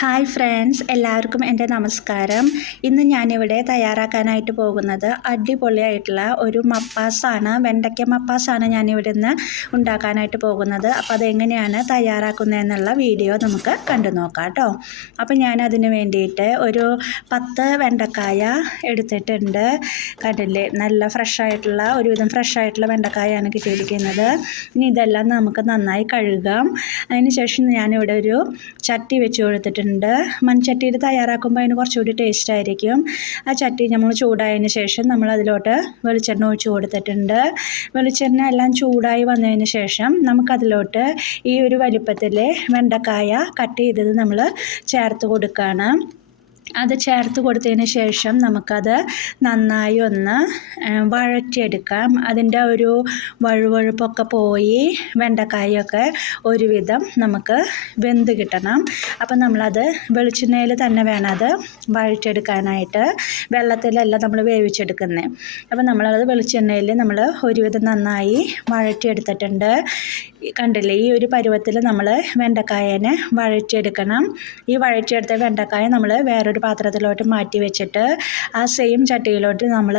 Hi friends, എല്ലാവർക്കും എൻ്റെ നമസ്കാരം. ഇന്ന് ഞാനിവിടെ തയ്യാറാക്കാനായിട്ട് പോകുന്നത് അടിപൊളിയായിട്ടുള്ള ഒരു മപ്പാസാണ്. വെണ്ടയ്ക്ക മപ്പാസാണ് ഞാനിവിടെ നിന്ന് ഉണ്ടാക്കാനായിട്ട് പോകുന്നത്. അപ്പോൾ അതെങ്ങനെയാണ് തയ്യാറാക്കുന്നതെന്നുള്ള വീഡിയോ നമുക്ക് കണ്ടു നോക്കാം കേട്ടോ. അപ്പോൾ ഞാനതിന് വേണ്ടിയിട്ട് ഒരു 10 വെണ്ടക്കായ എടുത്തിട്ടുണ്ട്. കണ്ടില്ലേ, നല്ല ഫ്രഷായിട്ടുള്ള ഒരുവിധം ഫ്രഷായിട്ടുള്ള വെണ്ടക്കായാണ് കിട്ടിയിരിക്കുന്നത്. ഇനി ഇതെല്ലാം നമുക്ക് നന്നായി കഴുകാം. അതിന് ശേഷം ഞാനിവിടെ ഒരു ചട്ടി വെച്ച് കൊടുത്തിട്ടുണ്ട്. മൺചട്ടിയിൽ തയ്യാറാക്കുമ്പോൾ അതിന് കുറച്ചുകൂടി ടേസ്റ്റ് ആയിരിക്കും. ആ ചട്ടി നമ്മൾ ചൂടായതിന് ശേഷം നമ്മൾ അതിലോട്ട് വെളിച്ചെണ്ണ ഒഴിച്ച് കൊടുത്തിട്ടുണ്ട്. വെളിച്ചെണ്ണ എല്ലാം ചൂടായി വന്നതിന് ശേഷം നമുക്കതിലോട്ട് ഈ ഒരു വലിപ്പത്തിൽ വെണ്ടക്കായ കട്ട് ചെയ്തത് നമ്മൾ ചേർത്ത് കൊടുക്കുകയാണ്. അത് ചേർത്ത് കൊടുത്തതിന് ശേഷം നമുക്കത് നന്നായി ഒന്ന് വഴറ്റിയെടുക്കാം. അതിൻ്റെ ഒരു വഴുവഴുപ്പൊക്കെ പോയി വെണ്ടക്കായൊക്കെ ഒരുവിധം നമുക്ക് വെന്ത് കിട്ടണം. അപ്പം നമ്മളത് വെളിച്ചെണ്ണയിൽ തന്നെ വേണം അത് വഴറ്റിയെടുക്കാനായിട്ട്. വെള്ളത്തിലല്ല നമ്മൾ വേവിച്ചെടുക്കുന്നത്. അപ്പം നമ്മളത് വെളിച്ചെണ്ണയിൽ നമ്മൾ ഒരുവിധം നന്നായി വഴറ്റിയെടുത്തിട്ടുണ്ട്. കണ്ടില്ലേ, ഈ ഒരു പരുവത്തിൽ നമ്മൾ വെണ്ടക്കായനെ വഴറ്റിയെടുക്കണം. ഈ വഴറ്റിയെടുത്ത വെണ്ടക്കായ നമ്മൾ വേറൊരു പാത്രത്തിലോട്ട് മാറ്റി വെച്ചിട്ട് ആ സെയിം ചട്ടിയിലോട്ട് നമ്മൾ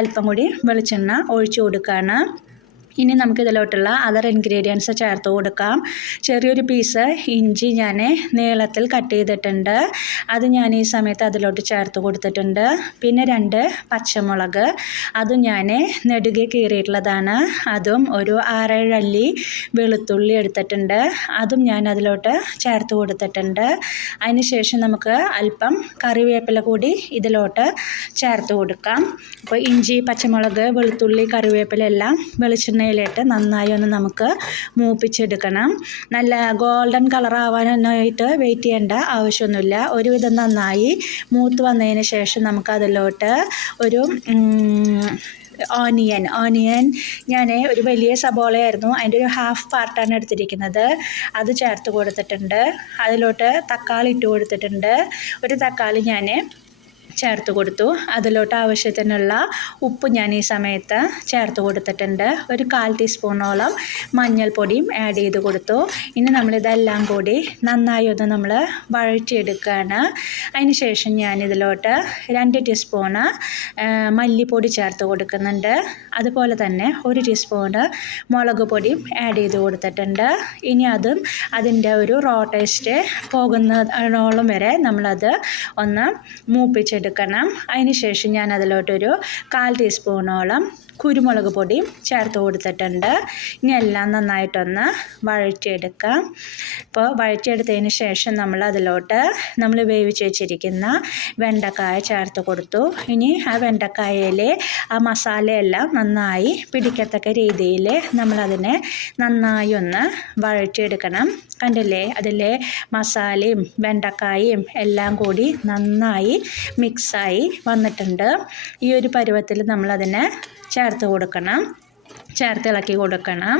അല്പം കൂടി വെളിച്ചെണ്ണ ഒഴിച്ചു കൊടുക്കുകയാണ്. ഇനി നമുക്കിതിലോട്ടുള്ള അതർ ഇൻഗ്രീഡിയൻസ് ചേർത്ത് കൊടുക്കാം. ചെറിയൊരു പീസ് ഇഞ്ചി ഞാൻ നീളത്തിൽ കട്ട് ചെയ്തിട്ടുണ്ട്. അത് ഞാൻ ഈ സമയത്ത് അതിലോട്ട് ചേർത്ത് കൊടുത്തിട്ടുണ്ട്. പിന്നെ 2 പച്ചമുളക്, അതും ഞാൻ നെടുകെ കീറിയിട്ടുള്ളതാണ്. അതും ഒരു 6-7 അല്ലി വെളുത്തുള്ളി എടുത്തിട്ടുണ്ട്. അതും ഞാൻ അതിലോട്ട് ചേർത്ത് കൊടുത്തിട്ടുണ്ട്. അതിന് ശേഷം നമുക്ക് അല്പം കറിവേപ്പില കൂടി ഇതിലോട്ട് ചേർത്ത് കൊടുക്കാം. അപ്പോൾ ഇഞ്ചി, പച്ചമുളക്, വെളുത്തുള്ളി, കറിവേപ്പില എല്ലാം വെളിച്ചെണ്ണയിലിട്ട് നന്നായി ഒന്ന് നമുക്ക് മൂപ്പിച്ചെടുക്കണം. നല്ല ഗോൾഡൻ കളർ ആവാനായിട്ട് വെയിറ്റ് ചെയ്യേണ്ട ആവശ്യമൊന്നുമില്ല. ഒരുവിധം നന്നായി മൂത്ത് വന്നതിന് ശേഷം നമുക്ക് അതിലോട്ട് ഒരു ഓണിയൻ ഞാൻ ഒരു വലിയ സബോളയായിരുന്നു, അതിൻ്റെ ഒരു ഹാഫ് പാർട്ടാണ് എടുത്തിരിക്കുന്നത്. അത് ചേർത്ത് കൊടുത്തിട്ടുണ്ട്. അതിലോട്ട് തക്കാളി ഇട്ട് കൊടുത്തിട്ടുണ്ട്. ഒരു തക്കാളി ഞാൻ ചേർത്ത് കൊടുത്തു. അതിലോട്ട് ആവശ്യത്തിനുള്ള ഉപ്പ് ഞാൻ ഈ സമയത്ത് ചേർത്ത് കൊടുത്തിട്ടുണ്ട്. ഒരു 1/4 ടീസ്പൂണോളം മഞ്ഞൾപ്പൊടിയും ആഡ് ചെയ്ത് കൊടുത്തു. ഇനി നമ്മളിതെല്ലാം കൂടി നന്നായി ഒന്ന് നമ്മൾ വഴറ്റിയെടുക്കുകയാണ്. അതിന് ശേഷം ഞാനിതിലോട്ട് 2 ടീസ്പൂണ് മല്ലിപ്പൊടി ചേർത്ത് കൊടുക്കുന്നുണ്ട്. അതുപോലെ തന്നെ 1 ടീസ്പൂണ് മുളക് പൊടിയും ആഡ് ചെയ്ത് കൊടുത്തിട്ടുണ്ട്. ഇനി അതും അതിൻ്റെ ഒരു റോ ടേസ്റ്റ് പോകുന്നതോളം വരെ നമ്മളത് ഒന്ന് മൂപ്പിച്ചെടുക്കണം. അതിന് ശേഷം ഞാൻ അതിലോട്ടൊരു 1/4 ടീസ്പൂണോളം കുരുമുളക് പൊടിയും ചേർത്ത് കൊടുത്തിട്ടുണ്ട്. ഇനി എല്ലാം നന്നായിട്ടൊന്ന് വഴറ്റിയെടുക്കാം. അപ്പോൾ വഴറ്റിയെടുത്തതിന് ശേഷം നമ്മൾ അതിലോട്ട് നമ്മൾ വേവിച്ച് വെച്ചിരിക്കുന്ന വെണ്ടക്കായ ചേർത്ത് കൊടുത്തു. ഇനി ആ വെണ്ടക്കായയിൽ ആ മസാലയെല്ലാം നന്നായി പിടിക്കത്തക്ക രീതിയിൽ നമ്മളതിനെ നന്നായി ഒന്ന് വഴറ്റിയെടുക്കണം. കണ്ടില്ലേ, അതിലെ മസാലയും വെണ്ടക്കായും എല്ലാം കൂടി നന്നായി മിക്സായി വന്നിട്ടുണ്ട്. ഈ ഒരു പരുവത്തിൽ നമ്മളതിനെ ചേർത്ത് കൊടുക്കണം, ചേർത്ത് ഇളക്കി കൊടുക്കണം.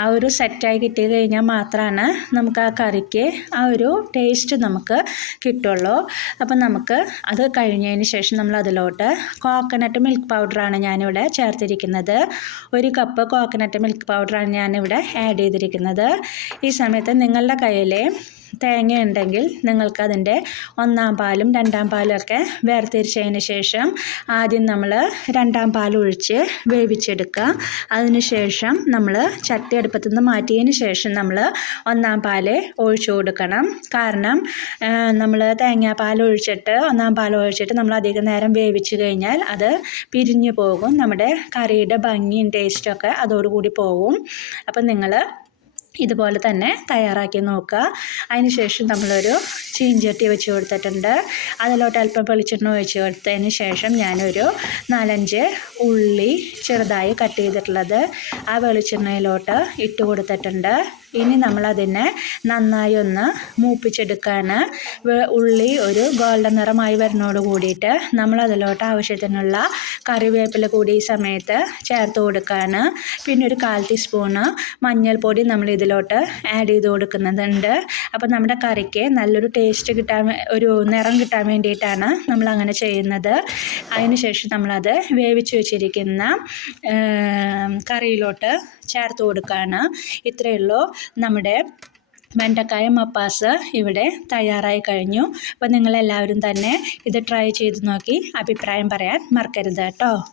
ആ ഒരു സെറ്റായി കിട്ടി കഴിഞ്ഞാൽ മാത്രമാണ് നമുക്ക് ആ കറിക്ക് ആ ഒരു ടേസ്റ്റ് നമുക്ക് കിട്ടുള്ളൂ. അപ്പം നമുക്ക് അത് കഴിഞ്ഞതിന് ശേഷം നമ്മൾ അതിലോട്ട് കോക്കനട്ട് മിൽക്ക് പൗഡറാണ് ഞാനിവിടെ ചേർത്തിരിക്കുന്നത്. 1 കപ്പ് കോക്കനട്ട് മിൽക്ക് പൗഡറാണ് ഞാനിവിടെ ആഡ് ചെയ്തിരിക്കുന്നത്. ഈ സമയത്ത് നിങ്ങളുടെ കയ്യിൽ തേങ്ങ ഉണ്ടെങ്കിൽ നിങ്ങൾക്കതിൻ്റെ 1-ാം പാലും 2-ാം പാലും ഒക്കെ വേർതിരിച്ചതിന് ശേഷം ആദ്യം നമ്മൾ 2-ാം പാൽ ഒഴിച്ച് വേവിച്ചെടുക്കുക. അതിനുശേഷം നമ്മൾ ചട്ടി അടുപ്പത്തു നിന്ന് മാറ്റിയതിന് ശേഷം നമ്മൾ 1-ാം പാൽ ഒഴിച്ചു കൊടുക്കണം. കാരണം നമ്മൾ തേങ്ങാപ്പാൽ ഒഴിച്ചിട്ട് 1-ാം പാൽ ഒഴിച്ചിട്ട് നമ്മൾ അധികം നേരം വേവിച്ച് കഴിഞ്ഞാൽ അത് പിരിഞ്ഞു പോകും. നമ്മുടെ കറിയുടെ ഭംഗിയും ടേസ്റ്റൊക്കെ അതോടുകൂടി പോകും. അപ്പം നിങ്ങൾ ഇതുപോലെ തന്നെ തയ്യാറാക്കി നോക്കുക. അതിന് ശേഷം നമ്മളൊരു ചീഞ്ചട്ടി വെച്ച് കൊടുത്തിട്ടുണ്ട്. അതിലോട്ട് അല്പം വെളിച്ചെണ്ണ ഒഴിച്ച് കൊടുത്തതിന് ശേഷം ഞാനൊരു 4-5 ഉള്ളി ചെറുതായി കട്ട് ചെയ്തിട്ടുള്ളത് ആ വെളിച്ചെണ്ണയിലോട്ട് ഇട്ട് കൊടുത്തിട്ടുണ്ട്. ഇനി നമ്മളതിനെ നന്നായി ഒന്ന് മൂപ്പിച്ചെടുക്കുകയാണ്. ഉള്ളി ഒരു ഗോൾഡൻ നിറമായി വരുന്നതോട് കൂടിയിട്ട് നമ്മളതിലോട്ട് ആവശ്യത്തിനുള്ള കറിവേപ്പില കൂടി ഈ സമയത്ത് ചേർത്ത് കൊടുക്കുകയാണ്. പിന്നെ ഒരു 1/4 ടീസ്പൂണ് മഞ്ഞൾപ്പൊടി നമ്മൾ ഇതിലോട്ട് ആഡ് ചെയ്ത് കൊടുക്കുന്നുണ്ട്. അപ്പോൾ നമ്മുടെ കറിക്ക് നല്ലൊരു ടേസ്റ്റ് കിട്ടാൻ, ഒരു നിറം കിട്ടാൻ വേണ്ടിയിട്ടാണ് നമ്മളങ്ങനെ ചെയ്യുന്നത്. അതിന് ശേഷം നമ്മളത് വേവിച്ച് വെച്ചിരിക്കുന്ന കറിയിലോട്ട് ചേർത്ത് കൊടുക്കുകയാണ്. ഇത്രയേ ഉള്ളൂ നമ്മുടെ വെണ്ടക്കായ മപ്പാസ് ഇവിടെ തയ്യാറായി കഴിഞ്ഞു. അപ്പോൾ നിങ്ങളെല്ലാവരും തന്നെ ഇത് ട്രൈ ചെയ്ത് നോക്കി അഭിപ്രായം പറയാൻ മറക്കരുത് കേട്ടോ.